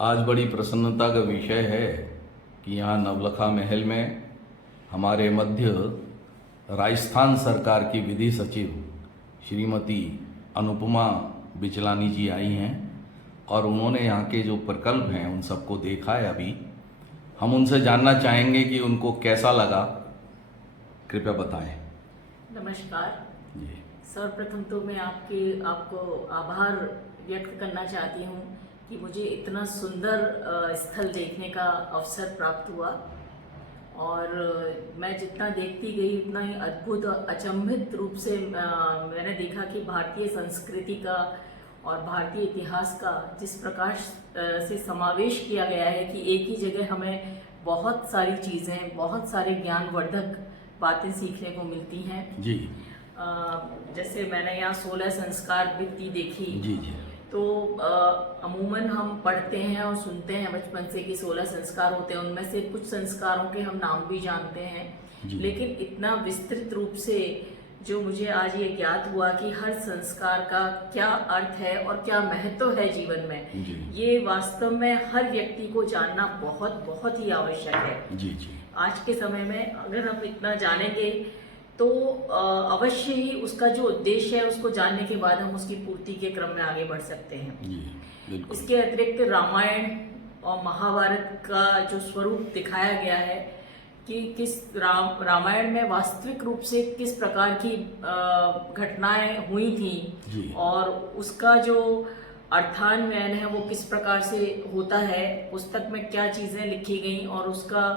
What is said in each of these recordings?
आज बड़ी प्रसन्नता का विषय है कि यहाँ नवलखा महल में हमारे मध्य राजस्थान सरकार की विधि सचिव श्रीमती अनुपमा बिचलानी जी आई हैं और उन्होंने यहाँ के जो प्रकल्प हैं उन सबको देखा है। अभी हम उनसे जानना चाहेंगे कि उनको कैसा लगा, कृपया बताएं। नमस्कार जी। सर्वप्रथम तो मैं आपको आभार व्यक्त करना चाहती हूँ कि मुझे इतना सुंदर स्थल देखने का अवसर प्राप्त हुआ और मैं जितना देखती गई उतना ही अद्भुत और अचंभित रूप से मैंने देखा कि भारतीय संस्कृति का और भारतीय इतिहास का जिस प्रकार से समावेश किया गया है कि एक ही जगह हमें बहुत सारी चीज़ें, बहुत सारे ज्ञानवर्धक बातें सीखने को मिलती हैं। जी। जैसे मैंने यहाँ 16 संस्कार भित्ति देखी। जी जी। तो अमूमन हम पढ़ते हैं और सुनते हैं बचपन से कि 16 संस्कार होते हैं, उनमें से कुछ संस्कारों के हम नाम भी जानते हैं, लेकिन इतना विस्तृत रूप से जो मुझे आज ये ज्ञात हुआ कि हर संस्कार का क्या अर्थ है और क्या महत्व है जीवन में, ये वास्तव में हर व्यक्ति को जानना बहुत बहुत ही आवश्यक है। जी जी। आज के समय में अगर हम इतना जानेंगे तो अवश्य ही उसका जो उद्देश्य है उसको जानने के बाद हम उसकी पूर्ति के क्रम में आगे बढ़ सकते हैं। जी, इसके अतिरिक्त रामायण और महाभारत का जो स्वरूप दिखाया गया है कि किस रामायण में वास्तविक रूप से किस प्रकार की घटनाएं हुई थी और उसका जो अर्थान्वयन है वो किस प्रकार से होता है, पुस्तक में क्या चीज़ें लिखी गई और उसका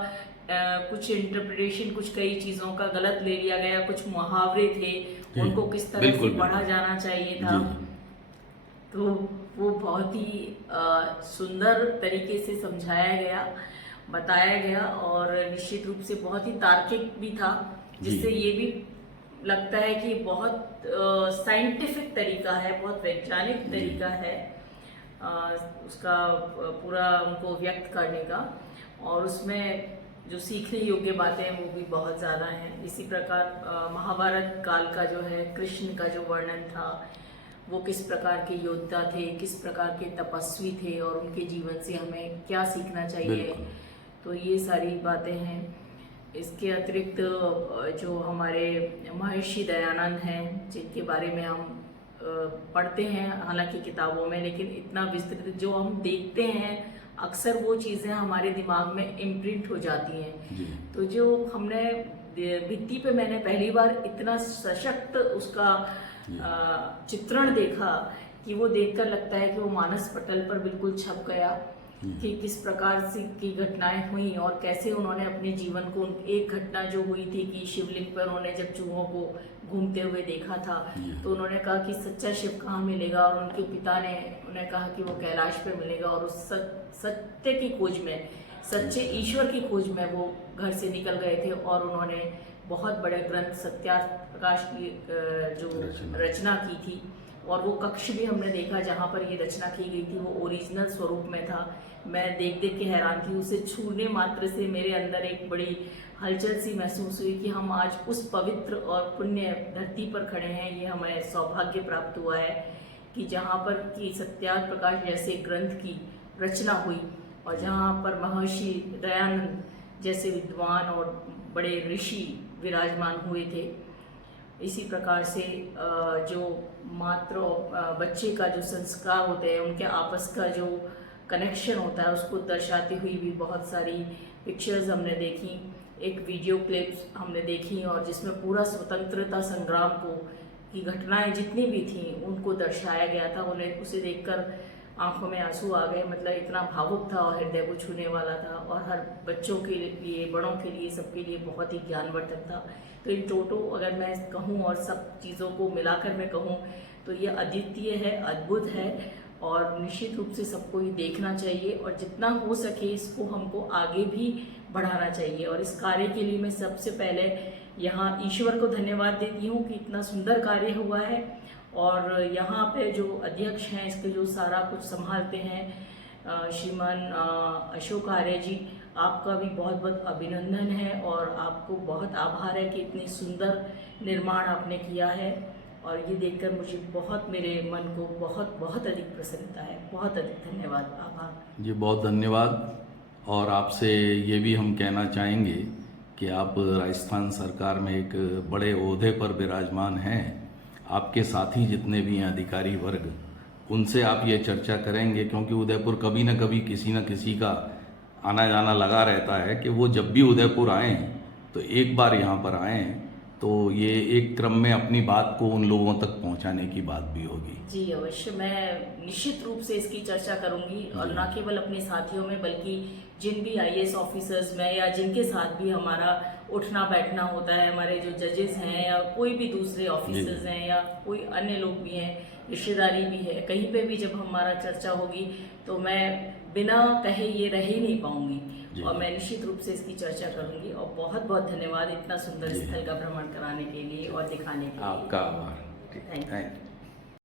कुछ इंटरप्रिटेशन, कुछ कई चीज़ों का गलत ले लिया गया, कुछ मुहावरे थे उनको किस तरह से पढ़ा जाना चाहिए था, तो वो बहुत ही सुंदर तरीके से समझाया गया, बताया गया और निश्चित रूप से बहुत ही तार्किक भी था, जिससे ये भी लगता है कि बहुत साइंटिफिक तरीका है, बहुत वैज्ञानिक तरीका है उसका पूरा उनको व्यक्त करने का, और उसमें जो सीखने योग्य बातें हैं वो भी बहुत ज़्यादा हैं। इसी प्रकार महाभारत काल का जो है कृष्ण का जो वर्णन था, वो किस प्रकार के योद्धा थे, किस प्रकार के तपस्वी थे और उनके जीवन से हमें क्या सीखना चाहिए, तो ये सारी बातें हैं। इसके अतिरिक्त जो हमारे महर्षि दयानंद हैं जिनके बारे में हम पढ़ते हैं हालांकि किताबों में, लेकिन इतना विस्तृत जो हम देखते हैं अक्सर वो चीज़ें हमारे दिमाग में इम्प्रिंट हो जाती हैं। तो जो हमने भित्ति पे मैंने पहली बार इतना सशक्त उसका चित्रण देखा कि वो देखकर लगता है कि वो मानस पटल पर बिल्कुल छप गया कि किस प्रकार से की घटनाएं हुई और कैसे उन्होंने अपने जीवन को, एक घटना जो हुई थी कि शिवलिंग पर उन्होंने जब चूहों को घूमते हुए देखा था तो उन्होंने कहा कि सच्चा शिव कहाँ मिलेगा, और उनके पिता ने उन्हें कहा कि वो कैलाश पे मिलेगा, और उस सत्य की खोज में, सच्चे ईश्वर की खोज में वो घर से निकल गए थे और उन्होंने बहुत बड़े ग्रंथ सत्याप्रकाश की जो रचना की थी, और वो कक्ष भी हमने देखा जहाँ पर ये रचना की गई थी वो ओरिजिनल स्वरूप में था। मैं देख देख के हैरान थी, उसे छूने मात्र से मेरे अंदर एक बड़ी हलचल सी महसूस हुई कि हम आज उस पवित्र और पुण्य धरती पर खड़े हैं। ये हमें सौभाग्य प्राप्त हुआ है कि जहाँ पर कि सत्याप्रकाश जैसे ग्रंथ की रचना हुई और जहाँ पर महर्षि दयानंद जैसे विद्वान और बड़े ऋषि विराजमान हुए थे। इसी प्रकार से जो मात्र बच्चे का जो संस्कार होते हैं, उनके आपस का जो कनेक्शन होता है, उसको दर्शाती हुई भी बहुत सारी पिक्चर्स हमने देखी, एक वीडियो क्लिप्स हमने देखी, और जिसमें पूरा स्वतंत्रता संग्राम को की घटनाएं जितनी भी थी उनको दर्शाया गया था। उन्हें उसे देखकर आंखों में आंसू आ गए, मतलब इतना भावुक था और हृदय को छूने वाला था, और हर बच्चों के लिए, बड़ों के लिए, सबके लिए बहुत ही ज्ञानवर्धक था। तो इन टोटो अगर मैं कहूँ और सब चीज़ों को मिलाकर मैं कहूँ तो ये अद्वितीय है, अद्भुत है, और निश्चित रूप से सबको ये देखना चाहिए और जितना हो सके इसको हमको आगे भी बढ़ाना चाहिए। और इस कार्य के लिए मैं सबसे पहले यहाँ ईश्वर को धन्यवाद देती हूँ कि इतना सुंदर कार्य हुआ है, और यहाँ पे जो अध्यक्ष हैं इसके जो सारा कुछ संभालते हैं श्रीमान अशोक आर्य जी, आपका भी बहुत बहुत अभिनंदन है और आपको बहुत आभार है कि इतनी सुंदर निर्माण आपने किया है। और ये देखकर मुझे बहुत, मेरे मन को बहुत बहुत अधिक प्रसन्नता है। बहुत अधिक धन्यवाद, आभार जी, बहुत धन्यवाद। और आपसे ये भी हम कहना चाहेंगे कि आप राजस्थान सरकार में एक बड़े ओहदे पर विराजमान हैं। आपके साथी जितने भी हैं अधिकारी वर्ग, उनसे आप ये चर्चा करेंगे, क्योंकि उदयपुर कभी न कभी किसी न किसी का आना जाना लगा रहता है, कि वो जब भी उदयपुर आएँ तो एक बार यहाँ पर आएँ, तो ये एक क्रम में अपनी बात को उन लोगों तक पहुँचाने की बात भी होगी। जी अवश्य, मैं निश्चित रूप से इसकी चर्चा करूंगी, और न केवल अपने साथियों में बल्कि जिन भी आईएएस ऑफिसर्स में या जिनके साथ भी हमारा उठना बैठना होता है, हमारे जो जजेस हैं या कोई भी दूसरे ऑफिसर्स हैं या कोई अन्य लोग भी हैं, रिश्तेदारी भी है, कहीं पे भी जब हमारा चर्चा होगी तो मैं बिना कहे ये रह ही नहीं पाऊंगी, और मैं निश्चित रूप से इसकी चर्चा करूंगी। और बहुत बहुत धन्यवाद इतना सुंदर स्थल का भ्रमण कराने के लिए और दिखाने के लिए। आपका आभार। Thank you.